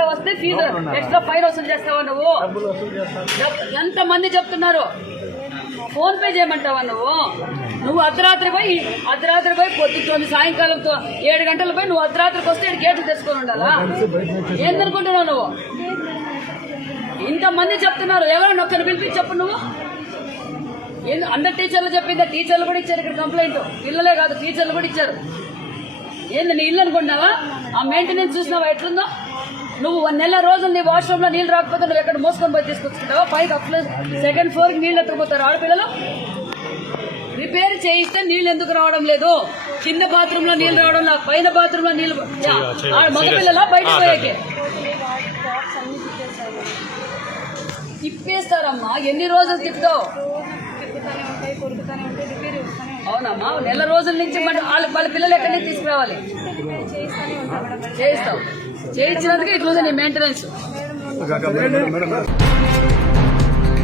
గా వస్తే fee extra fine వసూలు చేస్తావా నువ్వు? ఎంత మంది చెప్తున్నారు? ఫోన్ పే చేయమంటావా నువ్వు? నువ్వు అర్ధరాత్రి పోయి పొద్దున్న సాయంకాలం 7 గంటలు పోయి నువ్వు అర్ధరాత్రికి వస్తే గేట్లు తెచ్చుకొని ఉండాలా? ఏందనుకుంటున్నావు నువ్వు? ఇంతమంది చెప్తున్నారు, ఎవరైనా ఒక్కరు పిలిపించి చెప్పు నువ్వు. అందరు టీచర్లు చెప్పిందా? టీచర్లు కూడా ఇచ్చారు ఇక్కడ కంప్లైంట్. పిల్లలే కాదు, టీచర్లు కూడా ఇచ్చారు. ఏంది నీ ఇల్లు అనుకుంటున్నావా? ఆ మెయింటెనెన్స్ చూసినావా ఎట్లుందో? నువ్వు 1 నెల రోజులు నీ వాష్రూమ్ లో నీళ్ళు రాకపోతే నువ్వు ఎక్కడ మోసుకొని పోయి తీసుకొచ్చుకుంటావా? పైకి 2nd ఫ్లోర్ కి నీళ్ళు ఎత్తుకుపోతారు ఆడపిల్లలు. రిపేర్ చేయిస్తే నీళ్ళు ఎందుకు రావడం లేదు? కింద బాత్రూమ్ లో నీళ్ళు రావడం లేదు, పైన బాత్రూమ్ లో నీళ్ళు. మగపిల్లలా బయటకు పోయాకే తిప్పేస్తారమ్మా. ఎన్ని రోజులు తిప్పుతావు? అవునమ్మా, 1 నెల రోజుల నుంచి వాళ్ళ పిల్లలు ఎక్కడి నుంచి తీసుకురావాలి? చేయిస్తావు. చేయించినందుకే ఇట్లుంది నీ మెయింటెనెన్స్.